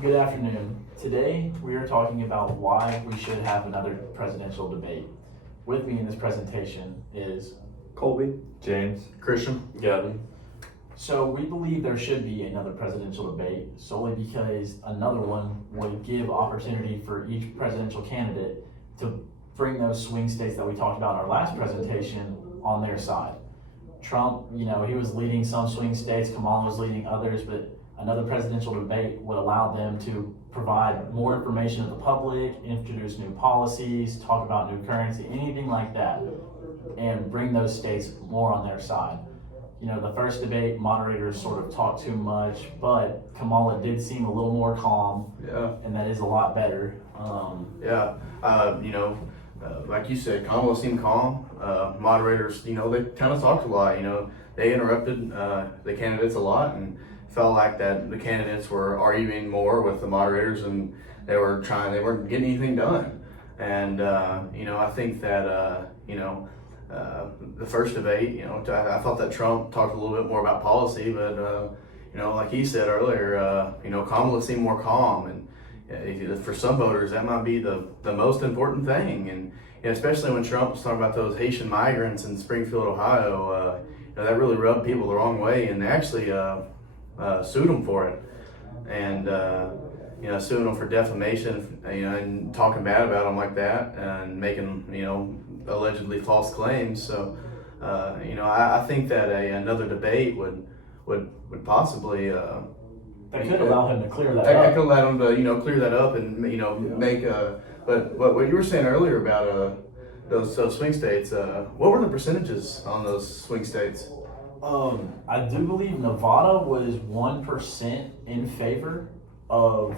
Good afternoon. Today we are talking about why we should have another presidential debate. With me in this presentation is Colby. James. Christian. Gavin. So we believe there should be another presidential debate solely because another one would give opportunity for each presidential candidate to bring those swing states that we talked about in our last presentation on their side. Trump, he was leading some swing states, Kamala was leading others, but another presidential debate would allow them to provide more information to the public, introduce new policies, talk about new currency, anything like that, and bring those states more on their side. The first debate, moderators sort of talked too much, but Kamala did seem a little more calm, and that is a lot better. Like you said, Kamala seemed calm. Moderators, they kind of talked a lot. They interrupted the candidates a lot and felt like that the candidates were arguing more with the moderators and they weren't getting anything done. And, I think that, the first debate, I thought that Trump talked a little bit more about policy, but, like he said earlier, Kamala seemed more calm. And for some voters, that might be the most important thing. And especially when Trump was talking about those Haitian migrants in Springfield, Ohio, that really rubbed people the wrong way. And they actually sued him for it. And, suing him for defamation, and talking bad about him like that and making, allegedly false claims. So, I think that another debate would possibly, That could allow him to clear that I up. could allow him to, clear that up and, make but what you were saying earlier about those swing states, what were the percentages on those swing states? I do believe Nevada was 1% in favor of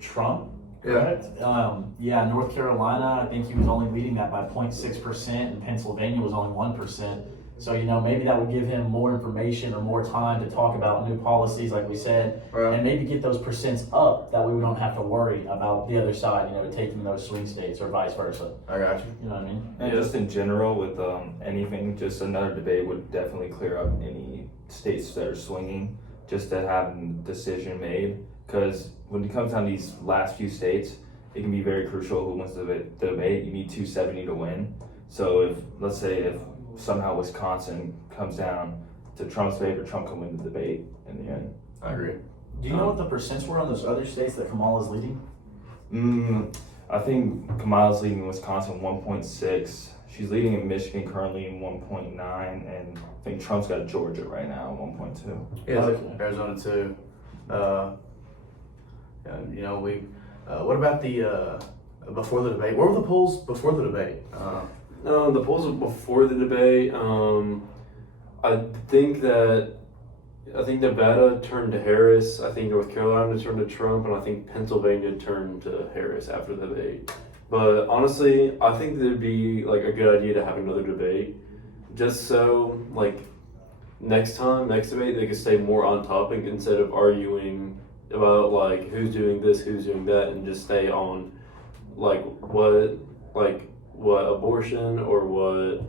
Trump, correct? North Carolina, I think he was only leading that by 0.6%, and Pennsylvania was only 1%. So, maybe that would give him more information or more time to talk about new policies, like we said, Right. and maybe get those percents up. That way we don't have to worry about the other side, taking those swing states or vice versa. I got you. You know what I mean? And just in general, with anything, just another debate would definitely clear up any states that are swinging, just to have a decision made. Because when it comes down to these last few states, it can be very crucial who wins the debate. You need 270 to win. So let's say if somehow Wisconsin comes down to Trump's favor, Trump can win the debate in the end. I agree. Do you know what the percents were on those other states that Kamala's leading? I think Kamala's leading Wisconsin 1.6. She's leading in Michigan currently in 1.9, and I think Trump's got Georgia right now 1.2. Yeah, Okay. Arizona too. What about the before the debate? What were the polls before the debate? The polls before the debate, I think Nevada turned to Harris. I think North Carolina turned to Trump, and I think Pennsylvania turned to Harris after the debate. But honestly, I think it'd be like a good idea to have another debate, just so next debate they could stay more on topic instead of arguing about who's doing this, who's doing that, and just stay on what abortion or what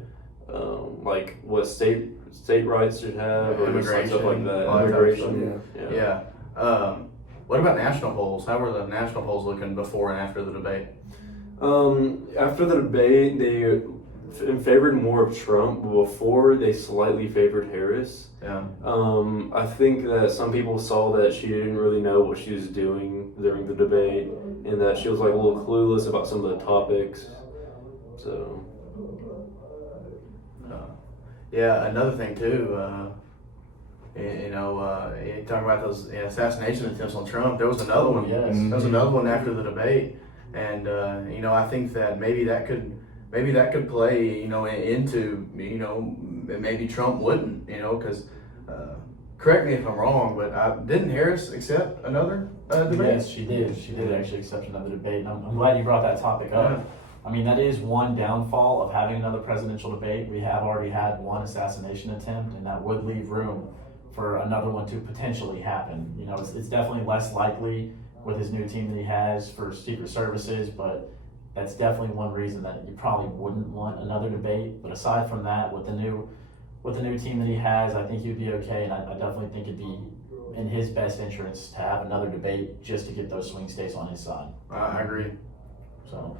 state rights should have, or just stuff like that. all that type of Immigration. stuff. Yeah. What about national polls? How were the national polls looking before and after the debate? After the debate, they favored more of Trump. Before, they slightly favored Harris. Yeah. I think that some people saw that she didn't really know what she was doing during the debate, and that she was a little clueless about some of the topics. So. Another thing too. Talking about those assassination attempts on Trump. There was another one. Yes. There was another one after the debate, and I think that maybe that could play into maybe Trump wouldn't because correct me if I'm wrong, but didn't Harris accept another debate? Yes, she did. She did actually accept another debate. And I'm glad you brought that topic up. Yeah. I mean, that is one downfall of having another presidential debate. We have already had one assassination attempt, and that would leave room for another one to potentially happen. It's definitely less likely with his new team that he has for Secret Services, but that's definitely one reason that you probably wouldn't want another debate. But aside from that, with the new team that he has, I think he'd be okay, and I definitely think it'd be in his best interest to have another debate just to get those swing states on his side. I agree. So,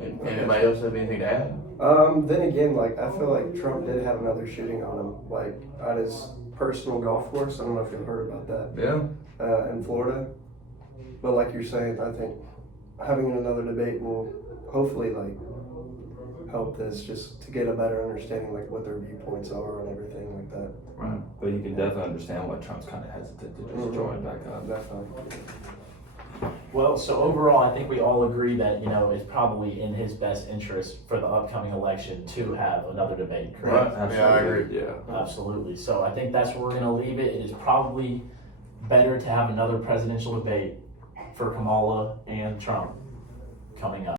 Anybody else have anything to add? Then again, like, I feel like Trump did have another shooting on him, like, at his personal golf course. I don't know if you've heard about that, Yeah. in Florida. But like you're saying, I think having another debate will hopefully, like, help this just to get a better understanding, like, what their viewpoints are and everything like that. Right. But you can definitely understand why Trump's kind of hesitant to just join back up. Definitely. well, so overall, I think we all agree that, you know, it's probably in his best interest for the upcoming election to have another debate, correct? Right. Yeah, I agree. Yeah. Absolutely. So I think that's where we're gonna leave it. It is probably better to have another presidential debate for Kamala and Trump coming up.